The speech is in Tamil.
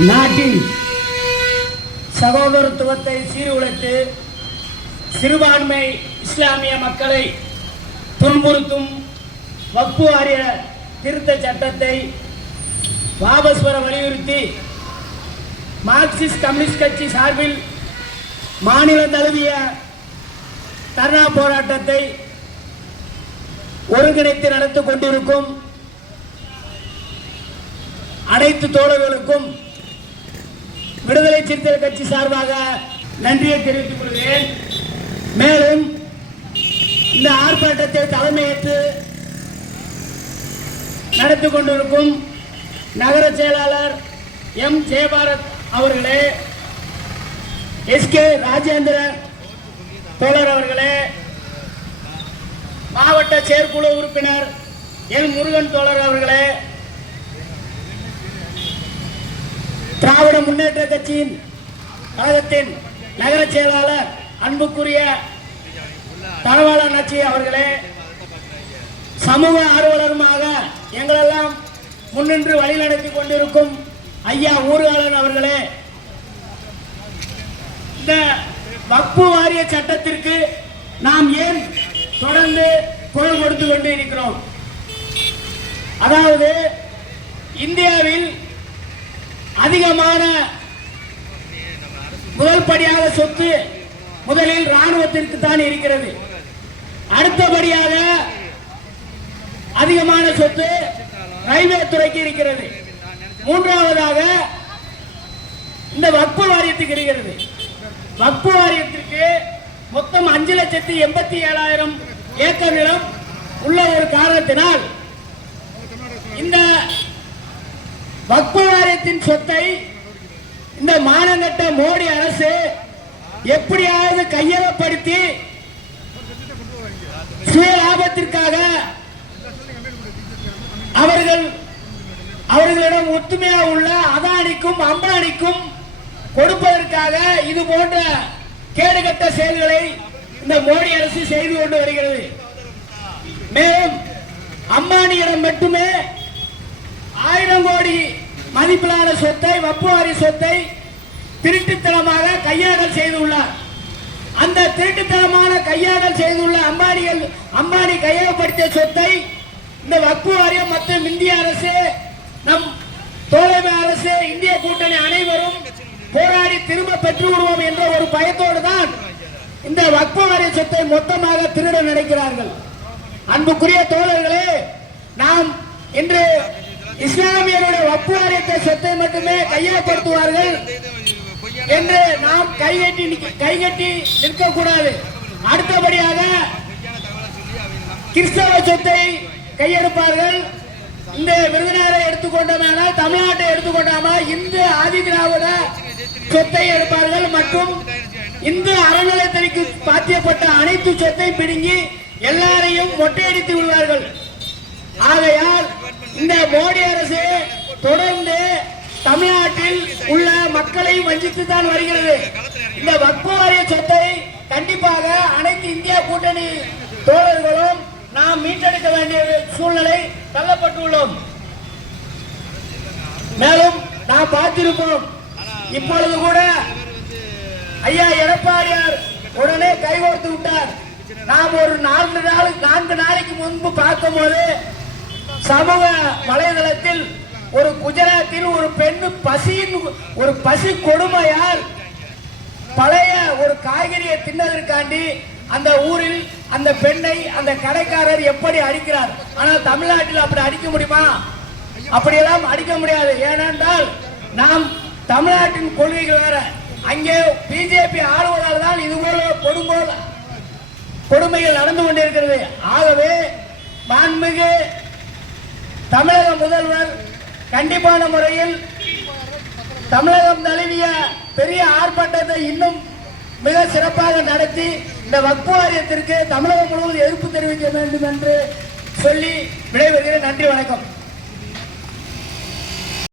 நாட்டின் சகோதரத்துவத்தை சீர்குலைத்து சிறுபான்மை இஸ்லாமிய மக்களை துன்புறுத்தும் வக்பு வாரிய திருத்த சட்டத்தை வாபஸ் பெற வலியுறுத்தி மார்க்சிஸ்ட் கம்யூனிஸ்ட் கட்சி சார்பில் மாநில தழுவிய தர்ணா போராட்டத்தை ஒருங்கிணைத்து நடத்து கொண்டிருக்கும் அனைத்து தோழர்களுக்கும் விடுதலை சிறுத்தைகள் கட்சி சார்பாக நன்றியை தெரிவித்துக் கொள்கிறேன். மேலும் இந்த ஆர்ப்பாட்டத்தை தலைமையேற்று நடத்தி கொண்டிருக்கும் நகர செயலாளர் எம். ஜெயபாரத் அவர்களே எஸ். கே. ராஜேந்திர தோழர் அவர்களே மாவட்ட செயற்குழு உறுப்பினர் எல் முருகன் தோழர் அவர்களே திராவிட முன்னேற்ற கட்சியின் கழகத்தின் நகர செயலாளர் அன்புக்குரிய தனவாளர் நச்சி அவர்களே சமூக ஆர்வலருமாக எங்களெல்லாம் முன்னின்று வழிநடத்தி கொண்டிருக்கும் ஐயா ஊர்காலன் அவர்களே இந்த வக்பு வாரிய சட்டத்திற்கு நாம் ஏன் தொடர்ந்து குரல் கொடுத்து கொண்டு இருக்கிறோம்? அதாவது இந்தியாவில் அதிகமான முதல்படியாக சொத்து முதலில் ராணுவத்திற்கு தான் இருக்கிறது. அடுத்தபடியாக அதிகமான சொத்து ரயில்வே துறைக்கு இருக்கிறது. மூன்றாவதாக இந்த வக்பு வாரியத்துக்கு இருக்கிறது. வக்பு வாரியத்திற்கு மொத்தம் அஞ்சு லட்சத்தி எண்பத்தி ஏழாயிரம் ஏக்கர் நிலம் உள்ள ஒரு காரணத்தினால் இந்த வக்பு வாரியத்தின் சொத்தை இந்த மானங்கட்ட மோடி அரசு எப்படியாவது கையகப்படுத்தி சுய லாபத்திற்காக அவர்கள் அவர்களிடம் ஒத்துமையாக உள்ள அதானிக்கும் அம்பானிக்கும் கொடுப்பதற்காக இது போன்ற கேடுகட்ட செயல்களை இந்த மோடி அரசு செய்து கொண்டு வருகிறது. மேலும் அம்பானியிடம் மட்டுமே ஆயிரம் கோடி மதிப்பிலான சொத்தை வப்புவாரி சொத்தை திருட்டுத்தனமாக கையாடல் செய்துள்ளார். அந்த திருட்டுத்தனமான கையாடல் செய்துள்ள அம்பானிகள் அம்பானி கையகப்படுத்திய சொத்தை இந்த வக்பு வாரியம் மற்றும் இந்திய அரசு நம் தோழமை அரசு இந்திய கூட்டணி அனைவரும் போராடி திரும்ப பெற்று விடுவோம் என்ற ஒரு பயத்தோடு தான் இந்த வக்பு வாரிய சொத்தை மொத்தமாக திருட நினைக்கிறார்கள். அன்புக்குரிய தோழர்களே நாம் இன்று இஸ்லாமியருடைய வக்பு சொத்தை மட்டுமே கையகப்படுத்துவார்கள் என்று நாம் கைகட்டி கைகட்டி நிற்கக்கூடாது. அடுத்தபடியாக கிறிஸ்தவ சொத்தை கையெடுப்பார்கள். இந்த விருதுநகரை எடுத்துக்கொண்டோமானால் தமிழ்நாட்டை எடுத்துக்கொண்டாமல் இந்து ஆதி திராவிட சொத்தை எடுப்பார்கள். மற்றும் இந்து அறநிலையத்திற்கு பாத்தியப்பட்ட அனைத்து சொத்தை பிடுங்கி எல்லாரையும் மொட்டையடித்து விடுவார்கள். ஆகையால் இந்த மோடி அரசு தொடர்ந்து தமிழ்நாட்டில் உள்ள மக்களை வஞ்சித்து தான் வருகிறது. இந்த வக்பு வாரிய சொத்தை கண்டிப்பாக அனைத்து இந்திய கூட்டணி தோழர்களும் நாம் மீட்டெடுக்க வேண்டிய சூழ்நிலை தள்ளப்பட்டுள்ளோம். மேலும் நாம் பார்த்திருப்போம் இப்பொழுது கூட ஐயா எடப்பாடியார் உடனே கைகோர்த்து விட்டார். நாம் ஒரு நான்கு நாள் நான்கு நாளைக்கு முன்பு பார்க்கும்போது சமூக வலைதளத்தில் ஒரு குஜராத்தில் ஒரு பெண்ணு பசியின் ஒரு பசி கொடுமையால் பழைய ஒரு காய்கறியை தின்னதற்காண்டி அந்த ஊரில் அந்த பெண்ணை அந்த கடைக்காரர் எப்படி அடிக்கிறார்? ஆனால் தமிழ்நாட்டில் அப்படி அடிக்க முடியுமா? அப்படியெல்லாம் அடிக்க முடியாது. ஏனென்றால் நாம் தமிழ்நாட்டின் கொள்கைகள் வேற. அங்கே பிஜேபி ஆளுவதால் தான் இது போல கொடுங்கோல் கொடுமைகள் நடந்து கொண்டிருக்கிறது. ஆகவே மாண்புமிகு தமிழக முதல்வர் கண்டிப்பான முறையில் தமிழகம் தழுவிய பெரிய ஆர்ப்பாட்டத்தை இன்னும் மிக சிறப்பாக நடத்தி இந்த வக்பு வாரியத்திற்கு தமிழகம் முழுவதும் எதிர்ப்பு தெரிவிக்க வேண்டும் என்று சொல்லி விடைபெறுகிறேன். நன்றி வணக்கம்.